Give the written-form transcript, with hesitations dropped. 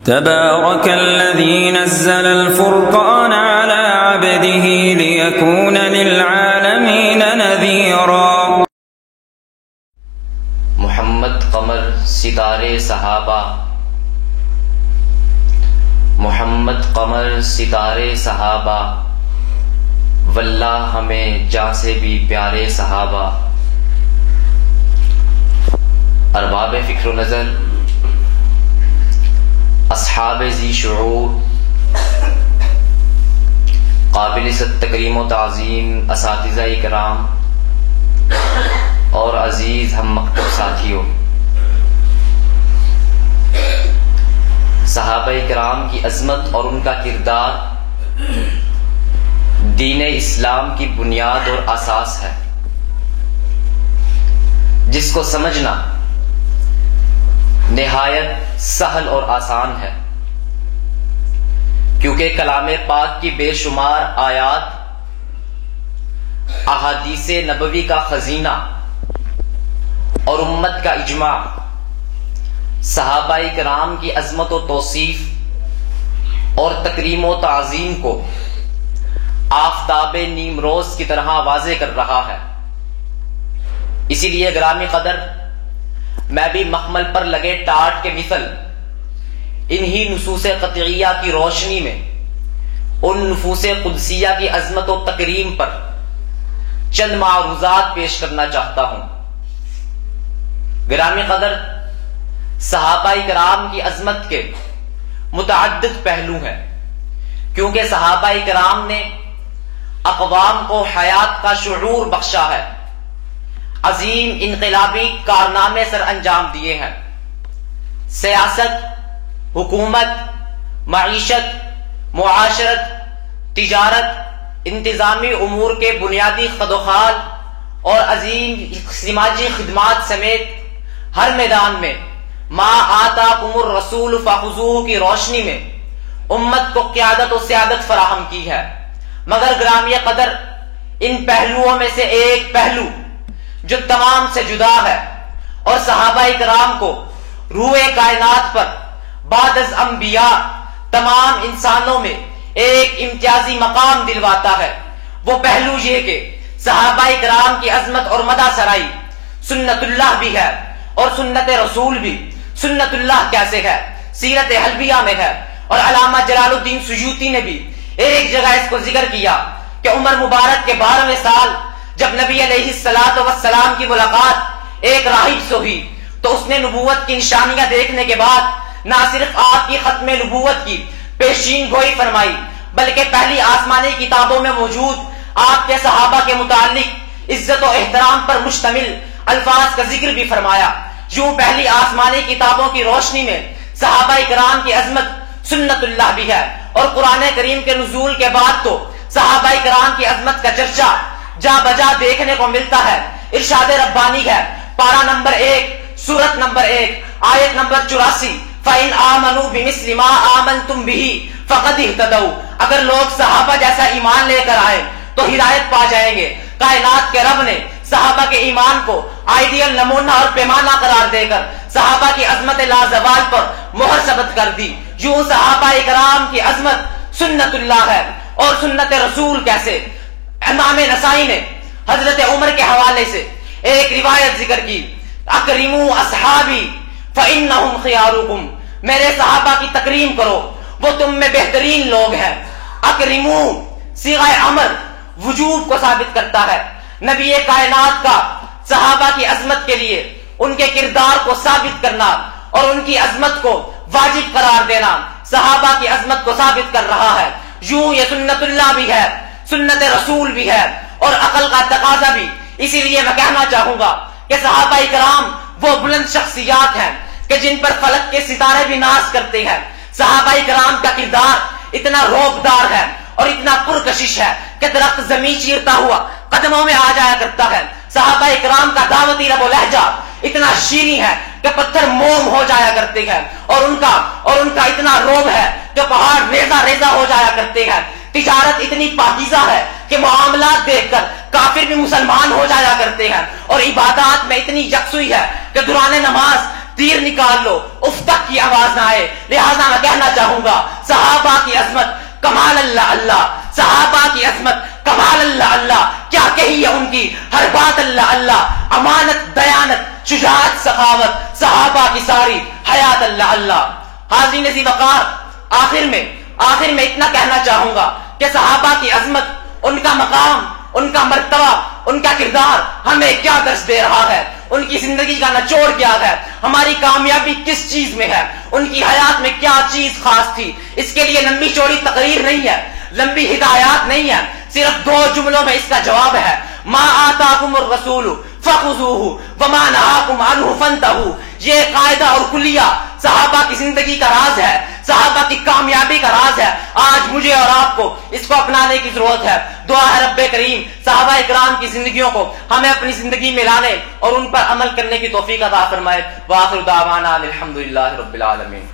تبارك الذي نزل الفرقان على عبده ليكون للعالمين نذيرا۔ محمد قمر ستارے صحابہ، محمد قمر ستارے صحابہ، واللہ ہمیں جاں سے بھی پیارے صحابہ۔ ارباب فکر و نظر، اصحاب ذی شعور، قابل صد تکریم و تعظیم اساتذہ اکرام اور عزیز ہم مکتب ساتھیوں، صحابہ اکرام کی عظمت اور ان کا کردار دین اسلام کی بنیاد اور اساس ہے، جس کو سمجھنا نہایت سہل اور آسان ہے، کیونکہ کلام پاک کی بے شمار آیات، احادیث نبوی کا خزینہ اور امت کا اجماع صحابہ کرام کی عظمت و توصیف اور تکریم و تعظیم کو آفتاب نیم روز کی طرح واضح کر رہا ہے۔ اسی لیے گرامی قدر، میں بھی محمل پر لگے ٹاٹ کے مثل انہی نصوص قطعیہ کی روشنی میں ان نفوس قدسیہ کی عظمت و تکریم پر چند معروضات پیش کرنا چاہتا ہوں۔ گرامی قدر، صحابہ کرام کی عظمت کے متعدد پہلو ہیں، کیونکہ صحابہ کرام نے اقوام کو حیات کا شعور بخشا ہے، عظیم انقلابی کارنامے سر انجام دیے ہیں، سیاست، حکومت، معیشت، معاشرت، تجارت، انتظامی امور کے بنیادی خدوخال اور عظیم سماجی خدمات سمیت ہر میدان میں ما آتاکم الرسول فخذوہ کی روشنی میں امت کو قیادت و سیادت فراہم کی ہے۔ مگر گرامی قدر، ان پہلوؤں میں سے ایک پہلو جو تمام سے جدا ہے اور صحابہ کرام کو روح کائنات پر بعد از انبیاء تمام انسانوں میں ایک امتیازی مقام دلواتا ہے، وہ پہلو یہ کہ صحابہ کرام کی عظمت اور مدح سرائی سنت اللہ بھی ہے اور سنت رسول بھی۔ سنت اللہ کیسے ہے؟ سیرت حلبیہ میں ہے، اور علامہ جلال الدین سیوطی نے بھی ایک جگہ اس کو ذکر کیا کہ عمر مبارک کے 12ویں سال جب نبی علیہ السلام کی ملاقات ایک راہب سے ہوئی تو اس نے نبوت کی نشانیاں دیکھنے کے بعد نہ صرف آپ کی ختم نبوت کی پیشین گوئی فرمائی، بلکہ پہلی آسمانی کتابوں میں موجود آپ کے صحابہ کے متعلق عزت و احترام پر مشتمل الفاظ کا ذکر بھی فرمایا۔ یوں پہلی آسمانی کتابوں کی روشنی میں صحابہ کرام کی عظمت سنت اللہ بھی ہے، اور قرآن کریم کے نزول کے بعد تو صحابہ کرام کی عظمت کا چرچا جا بجا دیکھنے کو ملتا ہے۔ ارشاد ربانی ہے، پارہ نمبر 1، سورت نمبر 1، آیت نمبر 84، فَإِنْ آمَنُوا بِمِثْلِ مَا آمَنْتُمْ بِهِ فَقَدِ اهْتَدَوْا۔ اگر لوگ صحابہ جیسا ایمان لے کر آئے تو ہدایت پا جائیں گے۔ کائنات کے رب نے صحابہ کے ایمان کو آئیڈیل نمونہ اور پیمانہ قرار دے کر صحابہ کی عظمت لازوال پر مہر ثبت کر دی۔ یوں صحابہ کرام کی عظمت سنت اللہ ہے، اور سنت رسول کیسے؟ امام نسائی نے حضرت عمر کے حوالے سے ایک روایت ذکر کی، اکرموا اصحابی فانہم خیارکم، میرے صحابہ کی تکریم کرو، وہ تم میں بہترین لوگ ہیں۔ اکرموا صیغہ امر وجوب کو ثابت کرتا ہے۔ نبی کائنات کا صحابہ کی عظمت کے لیے ان کے کردار کو ثابت کرنا اور ان کی عظمت کو واجب قرار دینا صحابہ کی عظمت کو ثابت کر رہا ہے۔ یوں یہ سنت اللہ بھی ہے، سنت رسول بھی ہے، اور عقل کا تقاضا بھی۔ اسی لیے میں کہنا چاہوں گا کہ صحابہ کرام وہ بلند شخصیات ہیں کہ جن پر فلک کے ستارے بھی ناز کرتے ہیں۔ صحابہ کرام کا کردار اتنا روبدار ہے اور اتنا پرکشش ہے کہ درخت زمین چیرتا ہوا قدموں میں آ جایا کرتا ہے۔ صحابہ کرام کا دعوتی لب و لہجہ اتنا شیریں ہے کہ پتھر موم ہو جایا کرتے ہیں، اور ان کا اتنا روب ہے کہ پہاڑ ریزہ ریزہ ہو جایا کرتے ہیں۔ تجارت اتنی پاکیزہ ہے کہ معاملات دیکھ کر کافر بھی مسلمان ہو جایا کرتے ہیں، اور عبادات میں اتنی یکسوئی ہے کہ دوران نماز تیر نکال لو اف تک کی آواز نہ آئے. لہذا میں کہنا چاہوں گا صحابہ کی عظمت کمال اللہ اللہ، صحابہ کی عظمت کمال اللہ اللہ، کیا کہی ہے ان کی ہر بات اللہ اللہ، امانت دیانت شجاعت سخاوت صحابہ کی ساری حیات اللہ اللہ. حاضرین ذی وقار، آخر میں اتنا کہنا چاہوں گا کہ صحابہ کی عظمت، ان کا مقام، ان کا مرتبہ، ان کا کردار ہمیں کیا درس دے رہا ہے، ان کی زندگی کا نچوڑ کیا ہے، ہماری کامیابی کس چیز میں ہے، ان کی حیات میں کیا چیز خاص تھی. اس کے لیے لمبی چوڑی تقریر نہیں ہے، لمبی ہدایات نہیں ہے، صرف 2 جملوں میں اس کا جواب ہے. ما آتاکم الرسول فخذوہ وما نہاکم عنہ فانتہوا. یہ قاعدہ اور کلیہ صحابہ کی زندگی کا راز ہے، صحابہ کی کامیابی کا راز ہے. آج مجھے اور آپ کو اس کو اپنانے کی ضرورت ہے. دعا ہے رب کریم صحابہ اکرام کی زندگیوں کو ہمیں اپنی زندگی میں لانے اور ان پر عمل کرنے کی توفیق عطا فرمائے. وآخر دعوانا الحمدللہ رب العالمین.